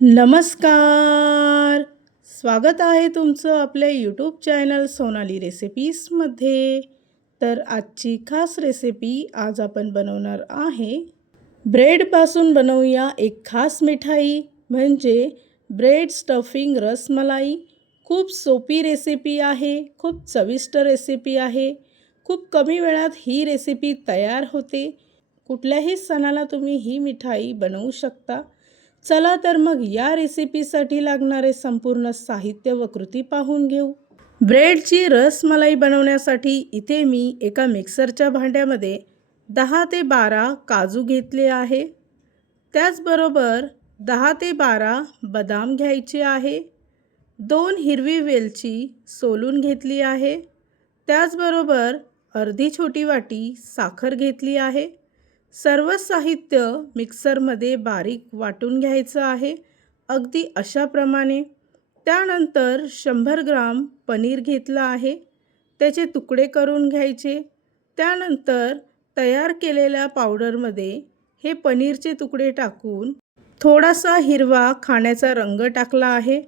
नमस्कार. स्वागत आहे तुमचं आपल्या यूट्यूब चॅनल सोनाली रेसिपीजमध्ये तर आजची खास रेसिपी आज आपण बनवणार आहे. ब्रेडपासून बनवूया एक खास मिठाई म्हणजे ब्रेड स्टफिंग रसमलाई. खूप सोपी रेसिपी आहे खूप चविष्ट रेसिपी आहे. खूप कमी वेळात ही रेसिपी तयार होते. कुठल्याही सणाला तुम्ही ही मिठाई बनवू शकता. चला तर मग या रेसिपीसाठी लागणारे संपूर्ण साहित्य व कृती पाहून घेऊ. ब्रेडची रसमलाई बनवण्यासाठी इथे मी एका मिक्सरच्या भांड्यामध्ये दहा ते बारा काजू घेतले आहे. त्याचबरोबर दहा ते बारा बदाम घ्यायचे आहे. दोन हिरवी वेलची सोलून घेतली आहे. त्याचबरोबर अर्धी छोटी वाटी साखर घेतली आहे. सर्व साहित्य मिक्सरमध्ये बारीक वाटून घ्यायचं आहे. अगदी अशाप्रमाणे. त्यानंतर शंभर ग्राम पनीर घेतलं आहे. त्याचे तुकडे करून घ्यायचे. त्यानंतर तयार केलेल्या पावडरमध्ये हे पनीरचे तुकडे टाकून थोडासा हिरवा खाण्याचा रंग टाकला आहे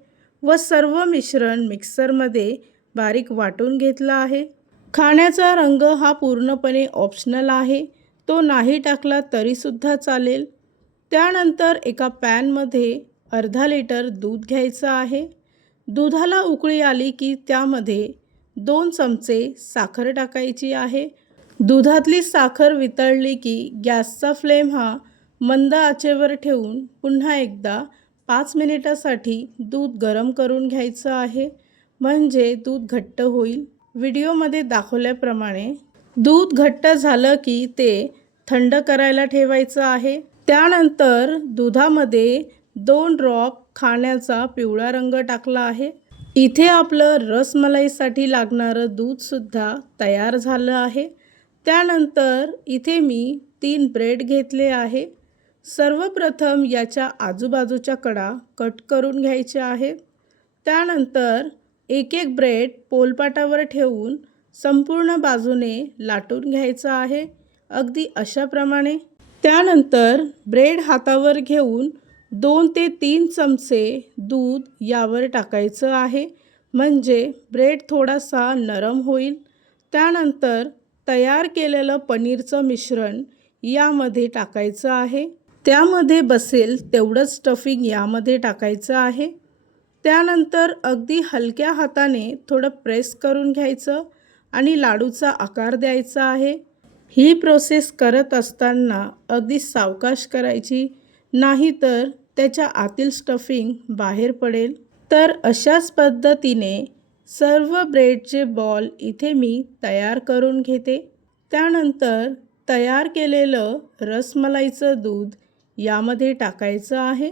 व सर्व मिश्रण मिक्सरमध्ये बारीक वाटून घेतला आहे. खाण्याचा रंग हा पूर्णपणे ऑप्शनल आहे. तो नाही टाकला तरीसुद्धा चालेल. त्यानंतर एका पॅनमध्ये अर्धा लिटर दूध घ्यायचं आहे. दुधाला उकळी आली की त्यामध्ये दोन चमचे साखर टाकायची आहे. दुधातली साखर वितळली की गॅसचा फ्लेम हा मंद आचेवर ठेवून पुन्हा एकदा पाच मिनिटासाठी दूध गरम करून घ्यायचं आहे. म्हणजे दूध घट्ट होईल. व्हिडिओमध्ये दाखवल्याप्रमाणे दूध घट्ट झालं की ते थंड करायला ठेवायचं आहे. त्यानंतर दुधामध्ये दोन ड्रॉप खाण्याचा पिवळा रंग टाकला आहे. इथे आपलं रसमलाईसाठी लागणारं दूधसुद्धा तयार झालं आहे. त्यानंतर इथे मी तीन ब्रेड घेतले आहे. सर्वप्रथम याच्या आजूबाजूच्या कडा कट करून घ्यायच्या आहेत त्यानंतर एक एक ब्रेड पोलपाटावर ठेवून संपूर्ण बाजूने लाटून घ्यायचं आहे अगदी अशाप्रमाणे. त्यानंतर ब्रेड हातावर घेऊन दोन ते तीन चमचे दूध यावर टाकायचं आहे म्हणजे ब्रेड थोडासा नरम होईल. त्यानंतर तयार केलेलं पनीरचं मिश्रण यामध्ये टाकायचं आहे. त्यामध्ये बसेल तेवढंच स्टफिंग यामध्ये टाकायचं आहे. त्यानंतर अगदी हलक्या हाताने थोडं प्रेस करून घ्यायचं. आणि लाडूचा आकार द्यायचा आहे. ही प्रोसेस करत असताना अगदी सावकाश करायची. नाही तर त्याच्या आतील स्टफिंग बाहेर पडेल. तर अशाच पद्धतीने सर्व ब्रेडचे बॉल इथे मी तयार करून घेते. त्यानंतर तयार केलेलं रसमलाईचं दूध यामध्ये टाकायचं आहे.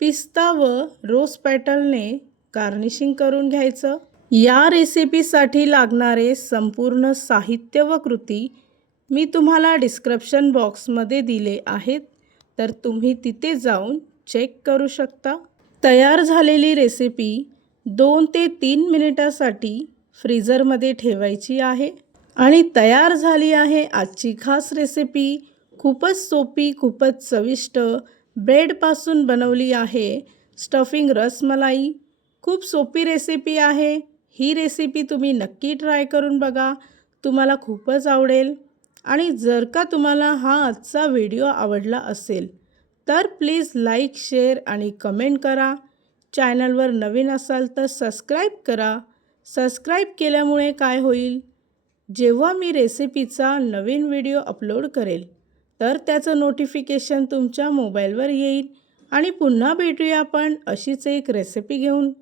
पिस्ता व रोज पॅटलने गार्निशिंग करून घ्यायचं. या रेसिपीसाठी लागणारे संपूर्ण साहित्य व कृती मी तुम्हाला डिस्क्रिप्शन बॉक्समध्ये दिले आहेत. तर तुम्ही तिथे जाऊन चेक करू शकता. तयार झालेली रेसिपी दोन ते तीन मिनिटासाठी फ्रीजरमध्ये ठेवायची आहे. आणि तयार झाली आहे आजची खास रेसिपी खूपच सोपी खूपच चविष्ट ब्रेडपासून बनवली आहे. स्टफिंग रसमलाई. खूप सोपी रेसिपी आहे. ही रेसिपी तुम्ही नक्की ट्राय करून बघा. तुम्हाला खूपच आवडेल. आणि जर का तुम्हाला हा आजचा व्हिडिओ आवडला असेल तर प्लीज लाईक शेअर आणि कमेंट करा. चॅनलवर नवीन असाल तर सबस्क्राईब करा. सबस्क्राईब केल्यामुळे काय होईल? जेव्हा मी रेसिपीचा नवीन व्हिडिओ अपलोड करेल तर त्याचं नोटिफिकेशन तुमच्या मोबाईलवर येईल. आणि पुन्हा भेटूया आपण अशीच एक रेसिपी घेऊन.